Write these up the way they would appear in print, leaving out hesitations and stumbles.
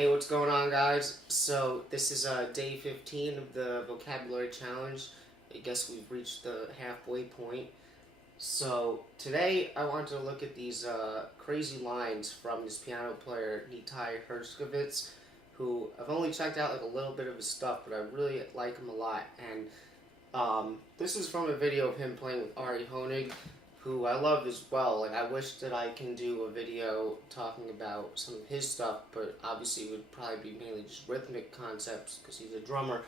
Hey, what's going on, guys? So, this is day 15 of the vocabulary challenge. I guess we've reached the halfway point. So, today I wanted to look at these crazy lines from this piano player, Nitai Hershkovits, who I've only checked out like a little bit of his stuff, but I really like him a lot. And this is from a video of him playing with Ari Honig, who I love as well. Like, I wish that I can do a video talking about some of his stuff, but obviously it would probably be mainly just rhythmic concepts because he's a drummer.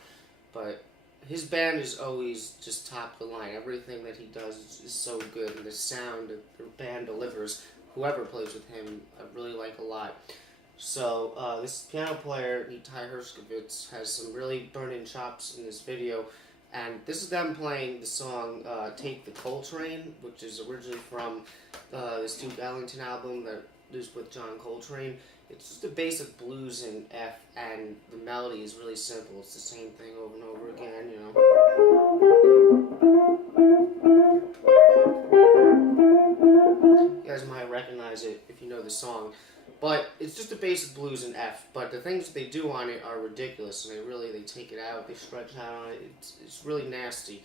But his band is always just top of the line. Everything that he does is so good, and the sound that the band delivers, whoever plays with him, I really like a lot. So this piano player, Nitai Hershkovits, has some really burning chops in this video. And this is them playing the song Take the Coltrane, which is originally from this Duke Ellington album that is with John Coltrane. It's just a basic blues in F, and the melody is really simple. It's the same thing over and over again, you know. You guys might recognize it if you know the song. But it's just a basic blues in F. But the things that they do on it are ridiculous, and they take it out, they stretch out on it. It's really nasty.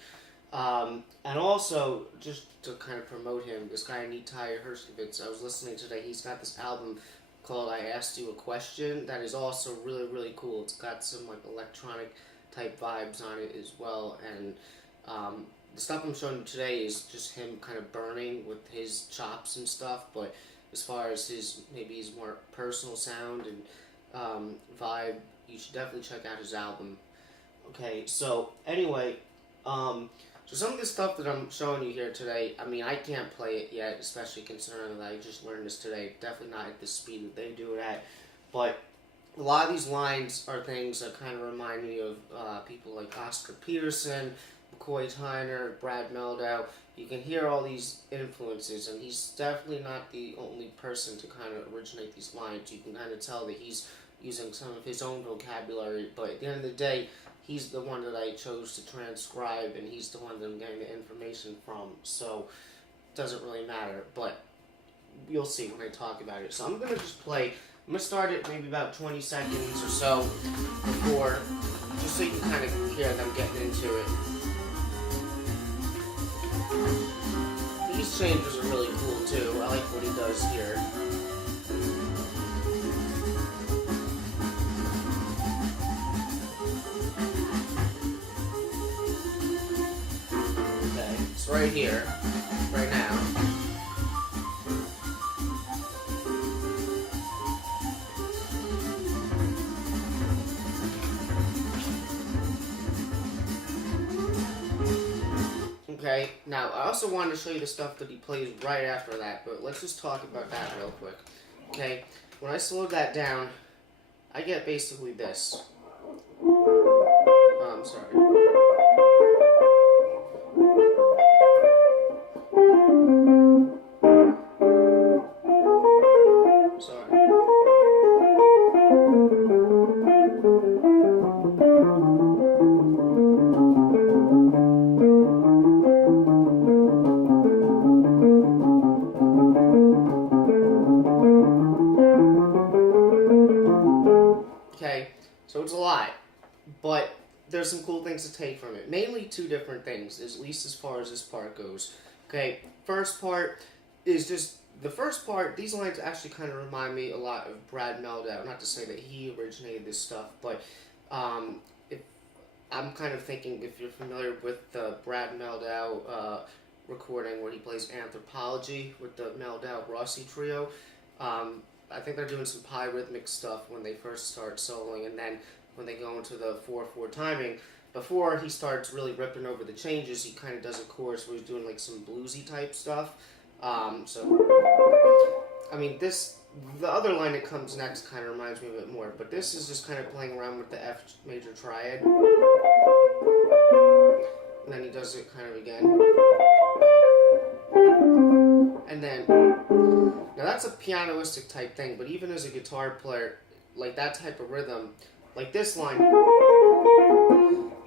And also, just to kind of promote him, this guy Nitai Hershkovits, I was listening today. He's got this album called "I Asked You a Question" that is also really, really cool. It's got some like electronic type vibes on it as well, and the stuff I'm showing you today is just him kind of burning with his chops and stuff, but as far as his more personal sound and vibe, you should definitely check out his album. Okay, so anyway, so some of the stuff that I'm showing you here today, I mean, I can't play it yet, especially considering that I just learned this today. Definitely not at the speed that they do it at, but a lot of these lines are things that kind of remind me of people like Oscar Peterson, McCoy Tyner, Brad Mehldau. You can hear all these influences, and he's definitely not the only person to kind of originate these lines. You can kind of tell that he's using some of his own vocabulary, but at the end of the day, he's the one that I chose to transcribe, and he's the one that I'm getting the information from, so it doesn't really matter, but you'll see when I talk about it. So I'm going to just play. I'm going to start it maybe about 20 seconds or so before, just so you can kind of hear them getting into it. These changes are really cool too. I like what he does here. Okay, it's right here, right now. Okay, now I also wanted to show you the stuff that he plays right after that, but let's just talk about that real quick. Okay, when I slow that down, I get basically this. Oh, I'm sorry. Okay, so it's a lot, but there's some cool things to take from it. Mainly two different things, at least as far as this part goes. Okay, first part is just, the first part, these lines actually kind of remind me a lot of Brad Mehldau. Not to say that he originated this stuff, but if I'm kind of thinking, if you're familiar with the Brad Mehldau recording where he plays Anthropology with the Mehldau-Rossi trio, I think they're doing some polyrhythmic stuff when they first start soloing, and then when they go into the 4/4 timing, before he starts really ripping over the changes, he kind of does a chorus where he's doing like some bluesy type stuff. So, I mean, the other line that comes next kind of reminds me of it more, but this is just kind of playing around with the F major triad. And then he does it kind of again. And then, now that's a pianoistic type thing, but even as a guitar player, like that type of rhythm, like this line,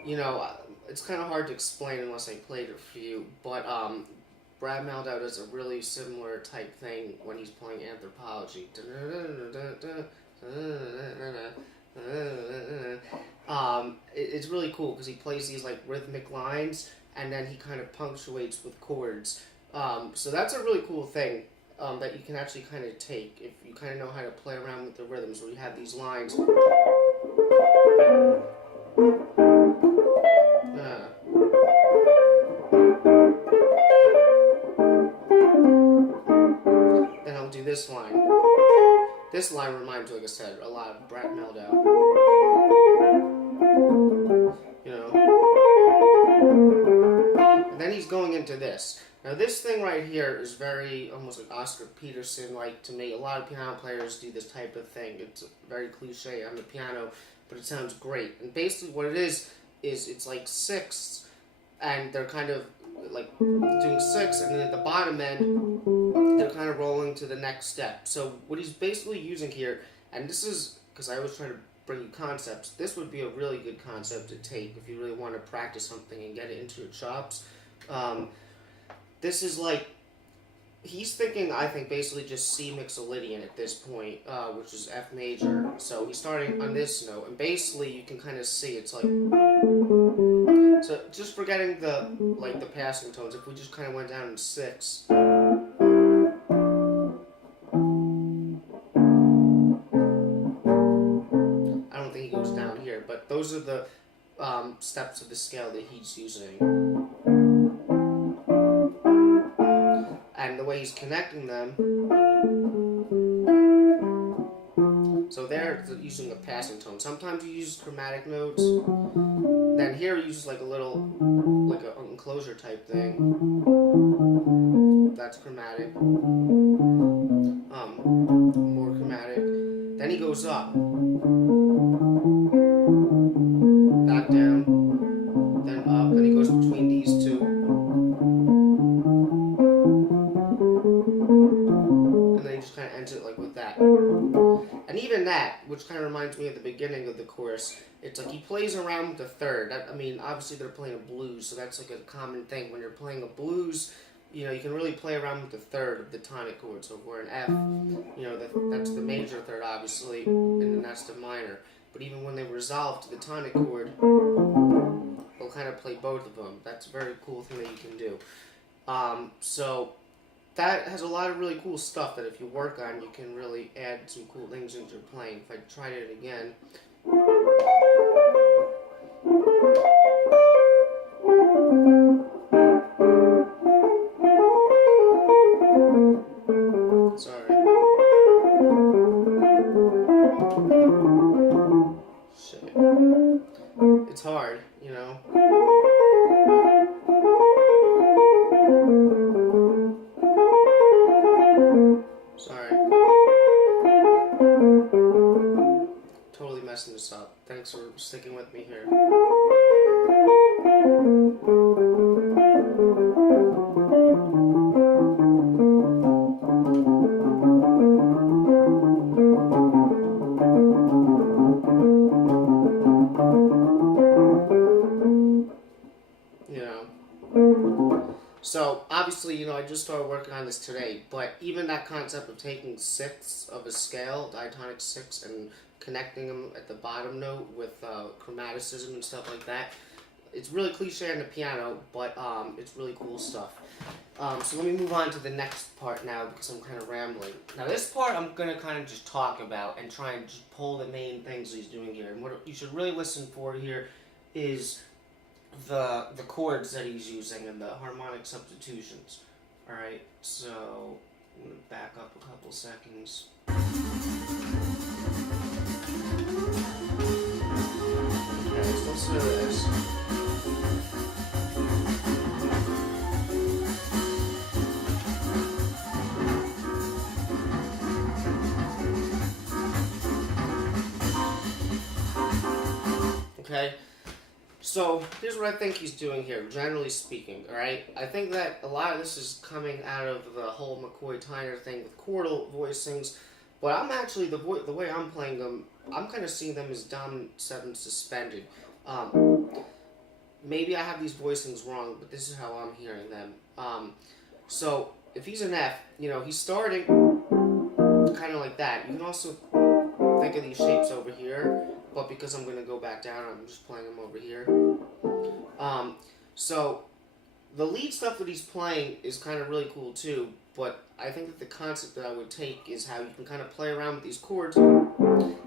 you know, it's kind of hard to explain unless I played it for you, but Brad Mehldau does a really similar type thing when he's playing Anthropology. It's really cool because he plays these like rhythmic lines and then he kind of punctuates with chords. So that's a really cool thing that you can actually kind of take if you kind of know how to play around with the rhythms where you have these lines. Then I'll do this line. This line reminds me, like I said, a lot of Brett Meldau. You know. And then he's going into this. Now this thing right here is very, almost like Oscar Peterson-like to me. A lot of piano players do this type of thing. It's very cliche on the piano, but it sounds great. And basically what it is it's like sixths, and they're kind of like doing six, and then at the bottom end, they're kind of rolling to the next step. So what he's basically using here, and this is, because I always try to bring you concepts, this would be a really good concept to take if you really want to practice something and get it into your chops. This is like, he's thinking, I think, basically just C mixolydian at this point, which is F major. So he's starting on this note, and basically you can kind of see it's like, so just forgetting the passing tones, if we just kind of went down in six. I don't think he goes down here, but those are the steps of the scale that he's using. And the way he's connecting them, so there they're using a passing tone. Sometimes you use chromatic notes. Then here he uses like a little, like an enclosure type thing. That's chromatic. More chromatic. Then he goes up. Back down. Then up. Then he goes between these two. And then he just kind of ends it like with that. And even that, which kind of reminds me of the beginning of the chorus, it's like he plays around with the third. I mean, obviously they're playing a blues, so that's like a common thing. When you're playing a blues, you know, you can really play around with the third of the tonic chord. So if we're in F, you know, that's the major third, obviously, and then that's the minor. But even when they resolve to the tonic chord, they'll kind of play both of them. That's a very cool thing that you can do. So that has a lot of really cool stuff that if you work on, you can really add some cool things into your playing. If I tried it again. Sorry. Shit. It's hard, you know. Sorry. Totally messing this up. Thanks for sticking with me here. So, obviously, you know, I just started working on this today, but even that concept of taking sixths of a scale, diatonic sixths, and connecting them at the bottom note with chromaticism and stuff like that, it's really cliche on the piano, but it's really cool stuff. So let me move on to the next part now, because I'm kind of rambling. Now this part I'm going to kind of just talk about and try and just pull the main things he's doing here. And what you should really listen for here is the chords that he's using and the harmonic substitutions. Alright, so I'm going to back up a couple seconds. Okay, so listen to this. Okay, so here's what I think he's doing here, generally speaking, alright? I think that a lot of this is coming out of the whole McCoy-Tyner thing with chordal voicings, but I'm actually, the way I'm playing them, I'm kind of seeing them as dominant 7 suspended. Maybe I have these voicings wrong, but this is how I'm hearing them. So if he's an F, you know, he's starting kind of like that. You can also think of these shapes over here, but because I'm going to go back down, I'm just playing them over here. So the lead stuff that he's playing is kind of really cool too, but I think that the concept that I would take is how you can kind of play around with these chords and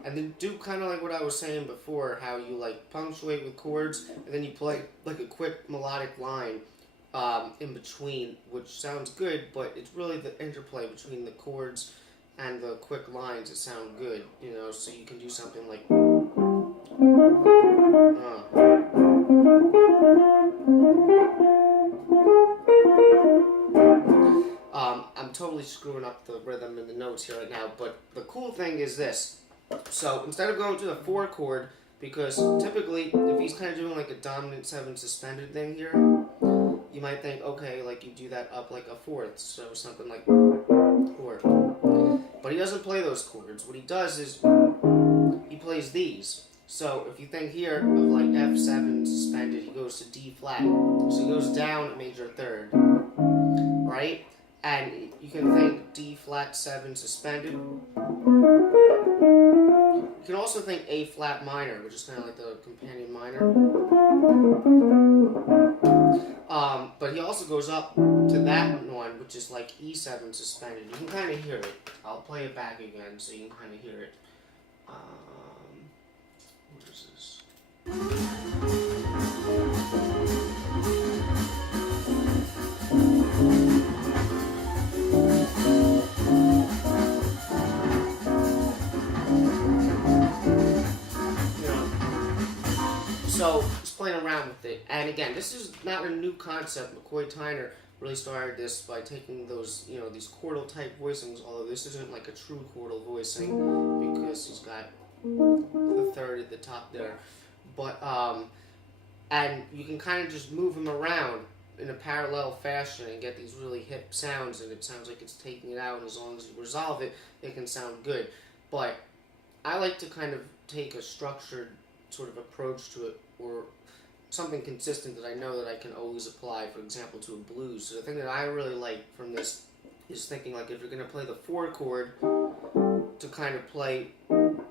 then do kind of like what I was saying before, how you like punctuate with chords and then you play like a quick melodic line in between, which sounds good, but it's really the interplay between the chords and the quick lines that sound good, you know, so you can do something like I'm totally screwing up the rhythm and the notes here right now, but the cool thing is this. So instead of going to the 4 chord, because typically if he's kind of doing like a dominant 7 suspended thing here, you might think, okay, like you do that up like a 4th, so something like 4. But he doesn't play those chords. What he does is he plays these. So if you think here of like F7 suspended, he goes to D flat. So he goes down a major 3rd, right? And you can think D flat 7 suspended. You can also think A flat minor, which is kind of like the companion minor. But he also goes up to that one, which is like E7 suspended. You can kind of hear it. I'll play it back again so you can kind of hear it. What is this? So he's playing around with it, and again, this is not a new concept. McCoy Tyner really started this by taking those, you know, these chordal type voicings. Although this isn't like a true chordal voicing because he's got the 3rd at the top there, but and you can kind of just move him around in a parallel fashion and get these really hip sounds, and it sounds like it's taking it out. And as long as you resolve it, it can sound good. But I like to kind of take a structured sort of approach to it, or something consistent that I know that I can always apply, for example, to a blues. So the thing that I really like from this is thinking like if you're going to play the 4 chord, to kind of play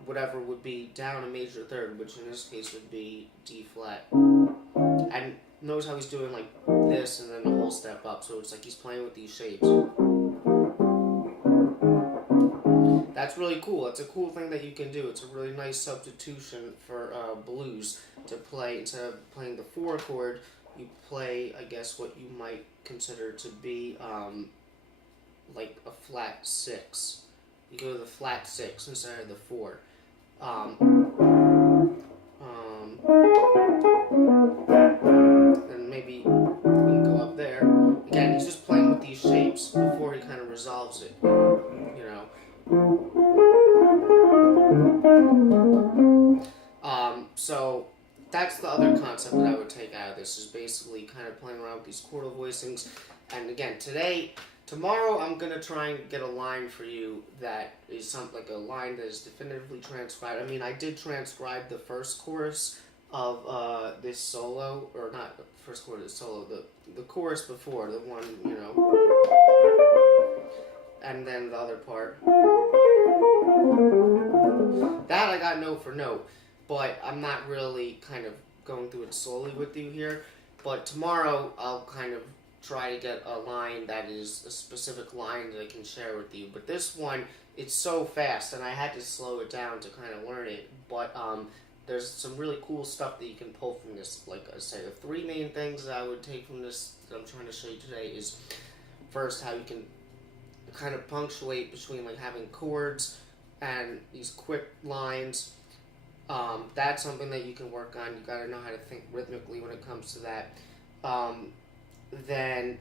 whatever would be down a major 3rd, which in this case would be D flat. And notice how he's doing like this and then the whole step up, so it's like he's playing with these shapes. That's really cool. It's a cool thing that you can do. It's a really nice substitution for blues to play. Instead of playing the 4 chord, you play, I guess, what you might consider to be like a flat 6. You go to the flat 6 instead of the 4. And maybe we can go up there. Again, he's just playing with these shapes before he kind of resolves it, you know. So that's the other concept that I would take out of this, is basically kind of playing around with these chordal voicings. And again, tomorrow I'm going to try and get a line for you that is something like a line that is definitively transcribed. I mean, I did transcribe the first chorus of this solo, or not the first chorus of the solo, the chorus before, the one, you know, and then the other part. That I got note for note, but I'm not really kind of going through it slowly with you here. But tomorrow I'll kind of try to get a line that is a specific line that I can share with you. But this one, it's so fast, and I had to slow it down to kind of learn it. But there's some really cool stuff that you can pull from this. Like I say, the 3 main things that I would take from this that I'm trying to show you today is, first, how you can kind of punctuate between like having chords and these quick lines. That's something that you can work on. You gotta know how to think rhythmically when it comes to that. Then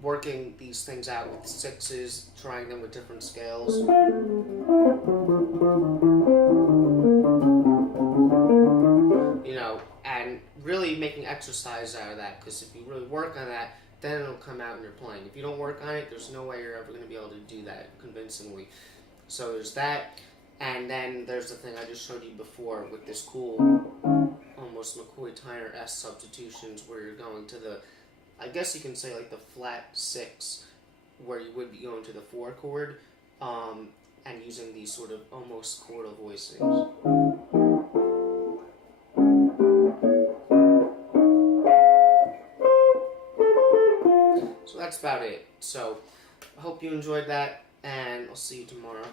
working these things out with 6s, trying them with different scales. You know, and really making exercise out of that, because if you really work on that, then it'll come out when you're playing. If you don't work on it, there's no way you're ever going to be able to do that convincingly. So there's that, and then there's the thing I just showed you before with this cool, almost McCoy Tyner-esque substitutions, where you're going to the, I guess you can say like the flat 6, where you would be going to the 4 chord, and using these sort of almost chordal voicings. So that's about it. So I hope you enjoyed that, and I'll see you tomorrow.